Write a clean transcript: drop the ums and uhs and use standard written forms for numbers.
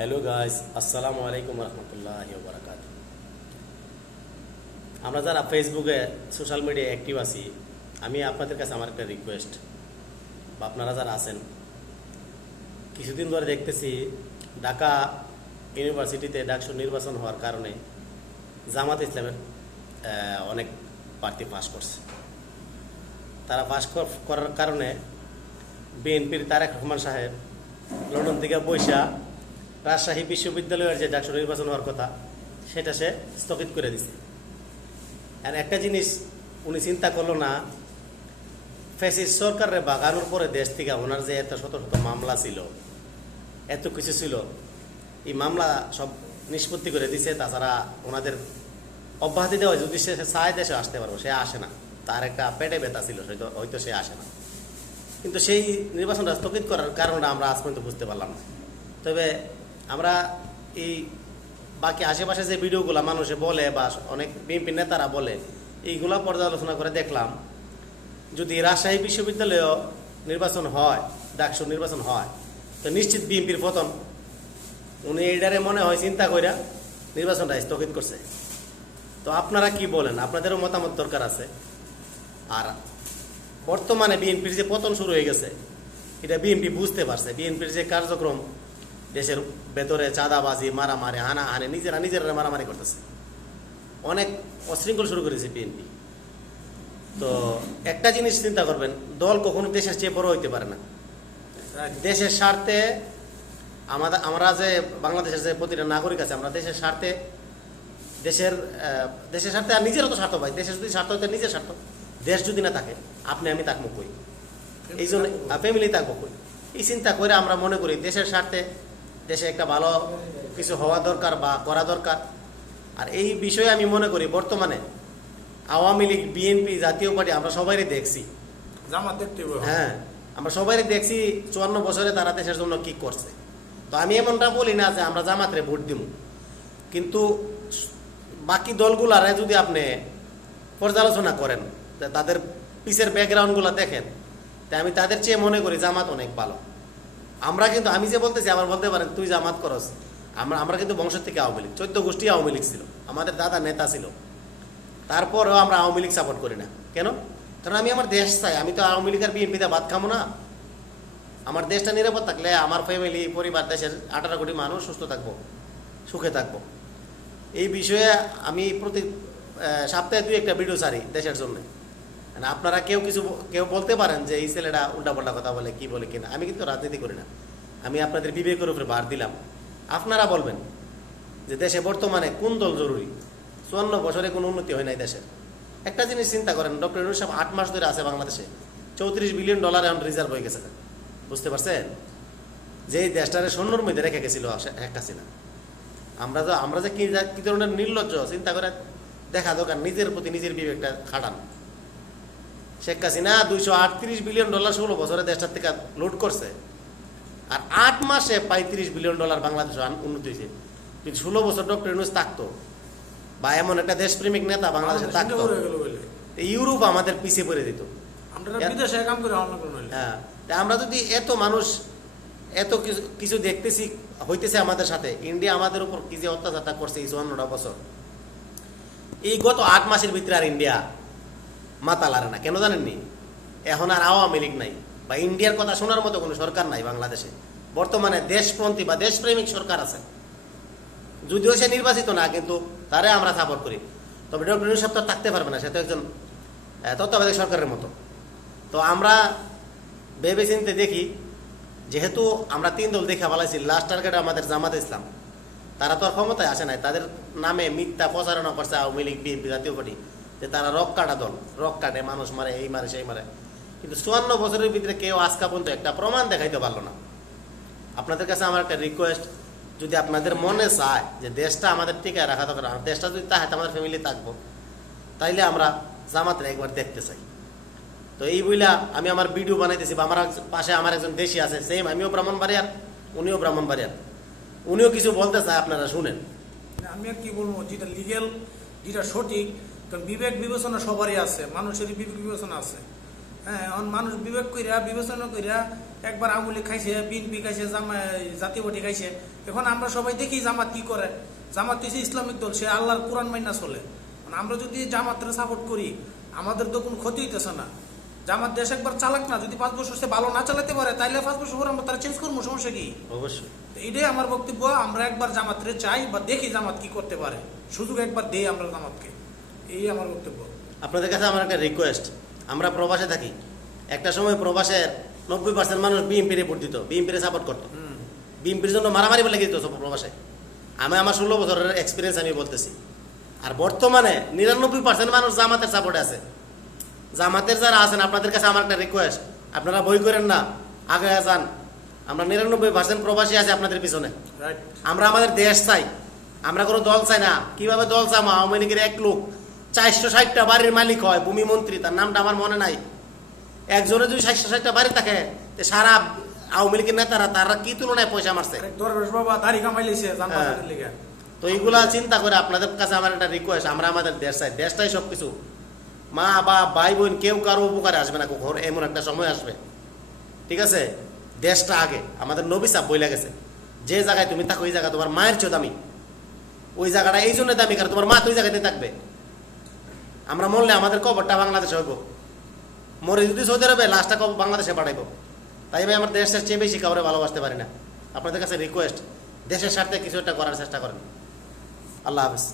Hello guys, আসসালামু আলাইকুম রহমতুল্লাহি ওয়া বারাকাতুহু। আমরা যারা ফেসবুকে সোশ্যাল মিডিয়ায় অ্যাক্টিভ আছি, আমি আপনাদের কাছে আমার একটা রিকোয়েস্ট, বা আপনারা যারা আছেন, কিছুদিন ধরে দেখতেছি ঢাকা ইউনিভার্সিটিতে ডাকসু নির্বাচন হওয়ার কারণে জামাত ইসলামের অনেক প্রার্থী পাস করছে। তারা পাস করার কারণে বিএনপির তারেক রহমান সাহেব লন্ডন থেকে বৈশা রাজশাহী বিশ্ববিদ্যালয়ের যে ডাকসু নির্বাচন হওয়ার কথা সেটা সে স্থগিত করে দিছে। আর একটা জিনিস উনি চিন্তা করলো না, ফ্যাসিস্ট সরকারের বাগানোর পরে দেশ থেকে ওনার যে এত শত শত মামলা ছিল, এত কিছু ছিল, এই মামলা সব নিষ্পত্তি করে দিছে। তাছাড়া ওনাদের অব্যাহতি দেওয়া, যদি সে চায় দেশে আসতে পারবো, সে আসে না। তার একটা পেটে ব্যথা ছিল, হয়তো সে আসে না। কিন্তু সেই নির্বাচনটা স্থগিত করার কারণটা আমরা আজ পর্যন্ত বুঝতে পারলাম না। তবে আমরা এই বাকি আশেপাশে যে ভিডিওগুলো মানুষে বলে বা অনেক বিএনপি নেতারা বলে, এইগুলা পর্যালোচনা করে দেখলাম, যদি রাজশাহী বিশ্ববিদ্যালয়ে নির্বাচন হয়, ডাকসু নির্বাচন হয়, তো নিশ্চিত বিএনপির পতন। উনি এইটারে মনে হয় চিন্তা কইরা নির্বাচনটা স্থগিত করছে। তো আপনারা কি বলেন? আপনাদেরও মতামত দরকার আছে। আর বর্তমানে বিএনপির যে পতন শুরু হয়ে গেছে, এটা বিএনপি বুঝতে পারছে। বিএনপির যে কার্যক্রম, দেশের ভেতরে চাঁদাবাজি, মারামারি, হানাহানি, নিজেরা মারামারি করতেছে, অনেক অশৃঙ্খল শুরু করেছে বিএনপি। তো একটা জিনিস চিন্তা করবেন, দল কখনো দেশের চেয়ে বড় হইতে পারে না। দেশের স্বার্থে আমরা যে বাংলাদেশের যে প্রতিটা নাগরিক আছে, আমরা দেশের স্বার্থে দেশের স্বার্থে, আর নিজেরও তো স্বার্থ পাই। দেশের যদি স্বার্থ হইতে নিজের স্বার্থ, দেশ যদি না থাকে, আপনি আমি থাকবো কই? এই জন্য ফ্যামিলি থাকবো কই? এই চিন্তা করে আমরা মনে করি দেশের স্বার্থে দেশে একটা ভালো কিছু হওয়া দরকার বা করা দরকার। আর এই বিষয়ে আমি মনে করি বর্তমানে আওয়ামী লীগ, বিএনপি, জাতীয় পার্টি, আমরা সবাইই দেখছি, হ্যাঁ, আমরা সবাই দেখছি 54 বছরে তারা দেশের জন্য কি করছে। তো আমি এমনটা বলি না যে আমরা জামাতরে ভোট দিব, কিন্তু বাকি দলগুলারে যদি আপনি পর্যালোচনা করেন, তাদের পিছের ব্যাকগ্রাউন্ডগুলো দেখেন, তাই আমি তাদের চেয়ে মনে করি জামাত অনেক ভালো। আমরা কিন্তু, আমি যে বলতেছি, আবার বলতে পারেন তুই জামাত করস, আমরা কিন্তু বংশ থেকে আওয়ামী লীগ, 14 গোষ্ঠী আওয়ামী লীগ ছিল, আমাদের দাদা নেতা ছিল। তারপরেও আমরা আওয়ামী লীগ সাপোর্ট করি না। কেন? কারণ আমি আমার দেশ চাই। আমি তো আওয়ামী লীগ আর বিএনপিতে ভাত খাবো না। আমার দেশটা নিরাপদ থাকলে আমার ফ্যামিলি, পরিবার, দেশের 18 কোটি মানুষ সুস্থ থাকবো, সুখে থাকবো। এই বিষয়ে আমি প্রতি সপ্তাহে 2-1টা ভিডিও ছাড়ি দেশের জন্য। আপনারা কেউ বলতে পারেন যে এই ছেলেটা উল্টাপাল্টা কথা বলে, কি বলে কিনা। আমি কিন্তু রাজনীতি করি না, আমি আপনাদের বিবেকের উপরে ভার দিলাম। আপনারা বলবেন যে দেশে বর্তমানে কোন দল জরুরি। 54 বছরে কোনো উন্নতি হয় নাই দেশের। একটা জিনিস চিন্তা করেন, ডক্টর ইউনূস সাহেব 8 মাস ধরে আছে বাংলাদেশে, $34 বিলিয়ন এখন রিজার্ভ হয়ে গেছে। বুঝতে পারছেন? যে এই দেশটারে সৈন্যর মধ্যে রেখে গেছিল শেখ হাসিনা। আমরা যে কি ধরনের নির্লজ্জ, চিন্তা করে দেখা দরকার। নিজের প্রতি নিজের বিবেকটা খাটান। শেখ হাসিনা $238 বিলিয়ন 16 বছরে দেশটার থেকে লুট করছে, আর 8 মাসে $35 বিলিয়ন বাংলাদেশ উন্নতি হয়েছে। কিন্তু 16 বছর ডক্টর ইউনূস থাকতো, বা এমন একটা দেশপ্রেমিক নেতা বাংলাদেশে থাকতো, ইউরোপ আমাদের পিছিয়ে পড়ে দিত। হ্যাঁ, আমরা যদি এত মানুষ এত কিছু দেখতেছি, হইতেছে আমাদের সাথে, ইন্ডিয়া আমাদের উপর কি যে অত্যাচারটা করছে এই 54টা বছর, এই গত 8 মাসের ভিতরে আর ইন্ডিয়া মাথা লারে না। কেন জানেননি? এখন আর আওয়ামী লীগ নাই, বা ইন্ডিয়ার কথা শোনার মতো কোনো সরকার নাই বাংলাদেশে। বর্তমানে দেশপন্থী বা দেশপ্রেমিক সরকার আছে, যদিও সে নির্বাচিত না, কিন্তু তারে আমরা সাপোর্ট করি। তবে ডক্টর ইউনূস সাহেব তো থাকতে পারবে না, সে তো একজন তত্ত্বাবধায়ক সরকারের মতো। তো আমরা ভেবে চিন্তে দেখি, যেহেতু আমরা 3 দল দেখে ফেলাইছি, লাস্ট টার্গেট আমাদের জামাত ইসলাম, তারা তো আর ক্ষমতায় আসে নাই। তাদের নামে মিথ্যা প্রচারণা করছে আওয়ামী লীগ, বিএনপি, জাতীয় পার্টি, যে তারা রক কাটা দল, রক কাটে, মানুষ মারে, এই মারে, সেই মারে। কিন্তু 54 বছরের ভিতরে কেউ আজকা পর্যন্ত একটা প্রমাণ দেখাইতে পারলো না। আপনাদের কাছে আমার একটা রিকোয়েস্ট, যদি আপনাদের মনে চায় যে দেশটা আমাদের টিকায় রাখা দরকার, দেশটা যদি তাহে আমাদের ফ্যামিলি থাকবো, তাইলে আমরা জামাতের একবার দেখতে চাই। তো এই বইলা আমি আমার ভিডিও বানাইতেছি, বা আমার পাশে আমার একজন দেশি আছে, সেম, আমিও ব্রাহ্মণবাড়িয়ার, উনিও ব্রাহ্মণবাড়িয়ার, উনিও কিছু বলতে চায়, আপনারা শুনেন। আমি আর কি বলবো, যেটা লিগেল, যেটা সঠিক, কারণ বিবেক বিবেচনা সবারই আছে, মানুষেরই বিবেক বিবেচনা আছে। হ্যাঁ এখন মানুষ বিবেক কইরা বিবেচনা কইরা একবার আওয়ামী লীগ খাইছে, বিএনপি খাইছে, জাতীয় পার্টি খাইছে। এখন আমরা সবাই দেখি জামাত কি করে। জামাত হচ্ছে ইসলামিক দল, সে আল্লাহর কোরআন মাইনা চলে। মানে আমরা যদি জামাতের সাপোর্ট করি আমাদের তো কোনো ক্ষতি হইতেছে না। জামাত দেশ একবার চালাক না, যদি 5 বছর সে ভালো না চালাতে পারে তাইলে 5 বছর পর আমরা তারা চেঞ্জ করবো, সমস্যা কি? অবশ্যই। তো এটাই আমার বক্তব্য। আমরা একবার জামাতরে চাই বা দেখি জামাত কি করতে পারে, সুযোগ একবার দেই আমরা জামাতকে, এই আমার বক্তব্য। আপনাদের কাছে আমার একটা রিকোয়েস্ট, আমরা প্রবাসে থাকি, একটা সময় প্রবাসের 90% মানুষ বিএনপিরে ভোট দিত, বিএনপিরে সাপোর্ট করতো, বিএনপির জন্য মারামারি বলে গেছিল সব প্রবাসে। আমি আমার 16 বছরের এক্সপিরিয়েন্স আমি বলতেছি। আর বর্তমানে 99% মানুষ জামাতের সাপোর্টে আছে। জামাতের যারা আছেন আপনাদের কাছে আমার একটা রিকোয়েস্ট, আপনারা বই করেন না, আগে যান। আমরা 99% প্রবাসী আছে আপনাদের পিছনে। রাইট। আমরা আমাদের দেশ চাই, আমরা কোনো দল চাই না। কিভাবে দল চাই? আওয়ামী লীগের এক লোক 460টা বাড়ির মালিক হয়, ভূমি মন্ত্রী, তার নামটা আমার মনে নাই। একজনে যদি 460টা বাড়ি থাকে, সারা আওয়ামী লীগের নেতারা তারা কি তুলনায় পয়সা মারছে? দরবেশ বাবা দাড়ি কামাই লইছে জানবাসের লিগে। তো এইগুলা চিন্তা করে আপনাদের কাছে আমার একটা রিকোয়েস্ট, আমরা আমাদের দেশ চাই, দেশটাই সবকিছু। মা বা ভাই বোন কেউ কারো উপকারে আসবে না, ঘর এমন একটা সময় আসবে, ঠিক আছে? দেশটা আগে। আমাদের নবী সাহেব বইলা গেছে, যে জায়গায় তুমি থাকো ওই জায়গা তোমার মায়ের চেয়ে দামি। ওই জায়গাটা এই জন্য দামি কারণ তোমার মা তো ওই জায়গাতে থাকবে। আমরা মরলে আমাদের কবরটা বাংলাদেশে হইব, মরে যদি সৌদি আরবে, লাস্টটা কবর বাংলাদেশে পাঠাইব। তাই ভাই আমার দেশের চেয়ে বেশি কাউরে ভালোবাসতে পারি না। আপনাদের কাছে রিকোয়েস্ট, দেশের স্বার্থে কিছু একটা করার চেষ্টা করেন। আল্লাহ হাফেজ।